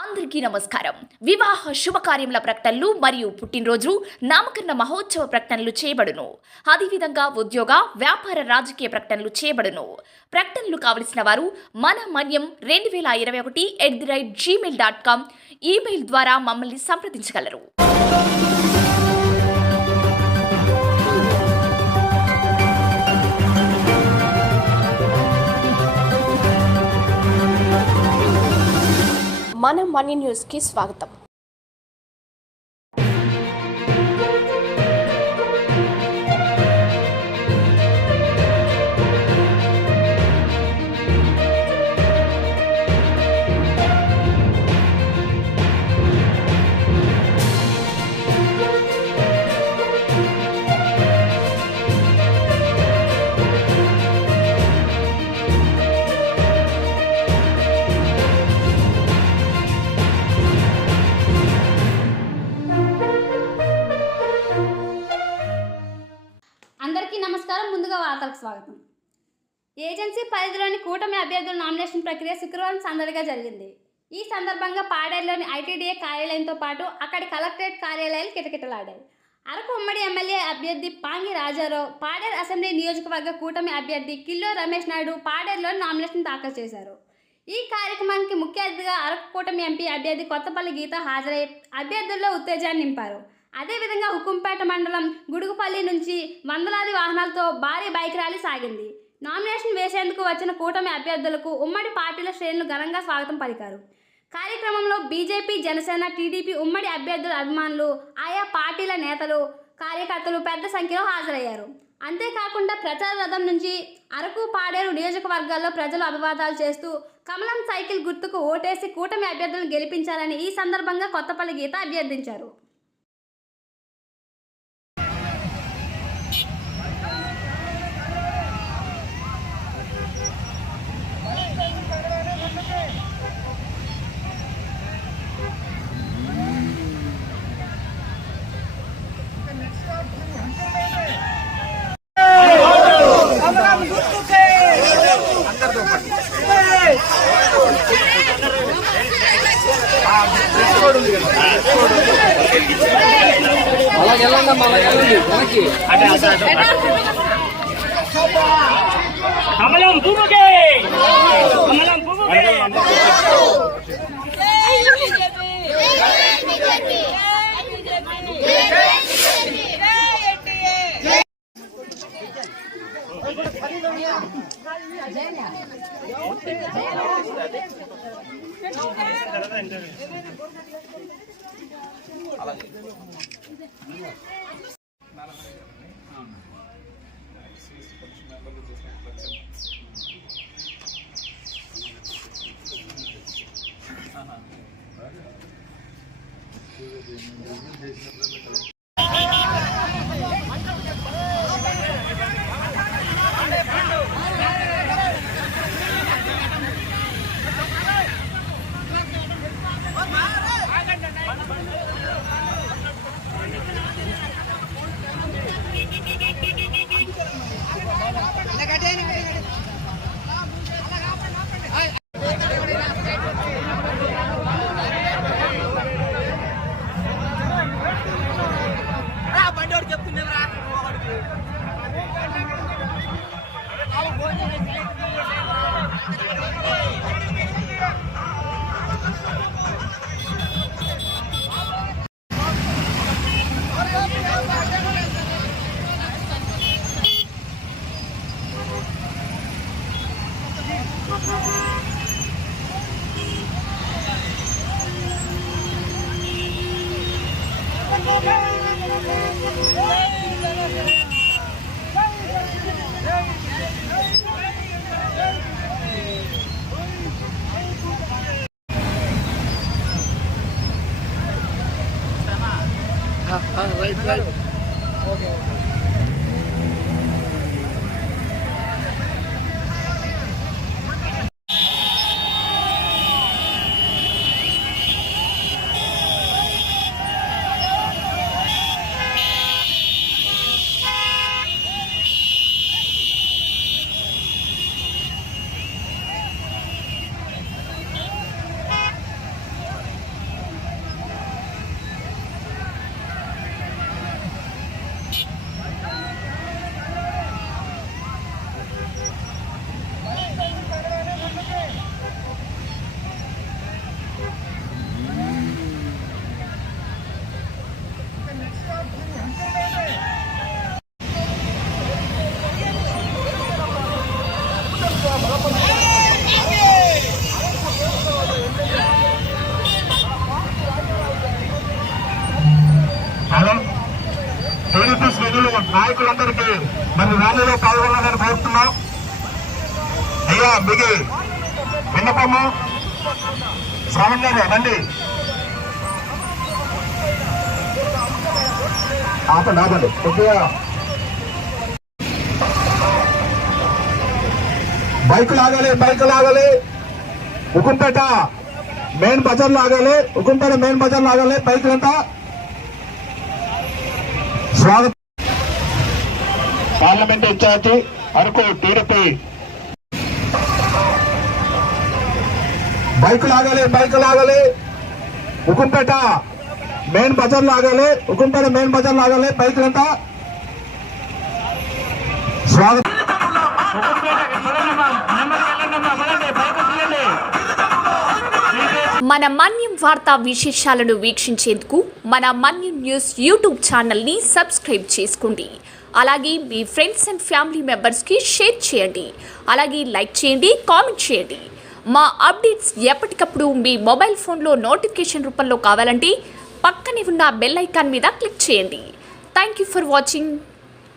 అందరికీ నమస్కారం. వివాహ శుభకార్యముల ప్రకటనలు మరియు పుట్టినరోజు నామకరణ మహోత్సవ ప్రకటనలు చేయబడును. అదేవిధంగా ఉద్యోగ వ్యాపార రాజకీయ ప్రకటనలు చేయబడును. ప్రకటనలు కావలసిన వారు మన మన్యం 2021@gmail.com ఈమెయిల్ ద్వారా మమ్మల్ని సంప్రదించగలరు. మన మనీ న్యూస్కి స్వాగతం. అందరికీ నమస్కారం. ముందుగా వార్తలకు స్వాగతం. ఏజెన్సీ పరిధిలోని కూటమి అభ్యర్థుల నామినేషన్ ప్రక్రియ శుక్రవారం సందడిగా జరిగింది. ఈ సందర్భంగా పాడేరులోని ఐటీడీఏ కార్యాలయంతో పాటు అక్కడి కలెక్టరేట్ కార్యాలయాలు కిటకిటలాడాయి. అరకు ఉమ్మడి ఎమ్మెల్యే అభ్యర్థి పాంగి రాజారావు, పాడేరు అసెంబ్లీ నియోజకవర్గ కూటమి అభ్యర్థి కిల్లో రమేష్ నాయుడు పాడేరులోని నామినేషన్ దాఖలు చేశారు. ఈ కార్యక్రమానికి ముఖ్య అతిథిగా అరకు కూటమి ఎంపీ అభ్యర్థి కొత్తపల్లి గీత హాజరై అభ్యర్థుల్లో ఉత్తేజాన్ని నింపారు. అదేవిధంగా హుకుంపేట మండలం గుడుగుపల్లి నుంచి వందలాది వాహనాలతో భారీ బైక్ ర్యాలీ సాగింది. నామినేషన్ వేసేందుకు వచ్చిన కూటమి అభ్యర్థులకు ఉమ్మడి పార్టీల శ్రేణులు ఘనంగా స్వాగతం పలికారు. కార్యక్రమంలో బీజేపీ, జనసేన, టీడీపీ ఉమ్మడి అభ్యర్థుల అభిమానులు, ఆయా పార్టీల నేతలు, కార్యకర్తలు పెద్ద సంఖ్యలో హాజరయ్యారు. అంతేకాకుండా ప్రచార రథం నుంచి అరకు, పాడేరు నియోజకవర్గాల్లో ప్రజలు అభివాదాలు చేస్తూ కమలం సైకిల్ గుర్తుకు ఓటేసి కూటమి అభ్యర్థులను గెలిపించాలని ఈ సందర్భంగా కొత్తపల్లి గీత అభ్యర్థించారు. కమలం పువ్వుకే కమలం పువ్వుకే Right. Okay. నాయకులందరికీ మరి ర్యాలీలో పాల్గొనాలని కోరుతున్నాం. అయ్యా మీకు విన్నపము శ్రావణ్ గారు రండి. ఆపండి కొద్దిగా బైక్ లాగాలి. ఉకుంపేట మెయిన్ బజార్ లాగాలి. బైకులంతా స్వాగతం. Parliament incharge Araku TDP. Bike లాగాలి. ఉకుంపేట మెయిన్ బజార్ లాగాలి. బైకులంతా స్వాగతం. మన మన్యం వార్తా విశేషాలను వీక్షించేందుకు మన మన్యం న్యూస్ యూట్యూబ్ ఛానల్ని సబ్స్క్రైబ్ చేసుకోండి. అలాగే మీ ఫ్రెండ్స్ అండ్ ఫ్యామిలీ మెంబర్స్కి షేర్ చేయండి. అలాగే లైక్ చేయండి, కామెంట్ చేయండి. మా అప్డేట్స్ ఎప్పటికప్పుడు మీ మొబైల్ ఫోన్లో నోటిఫికేషన్ రూపంలో కావాలంటే పక్కనే ఉన్న బెల్ ఐకాన్ మీద క్లిక్ చేయండి. Thank you for watching.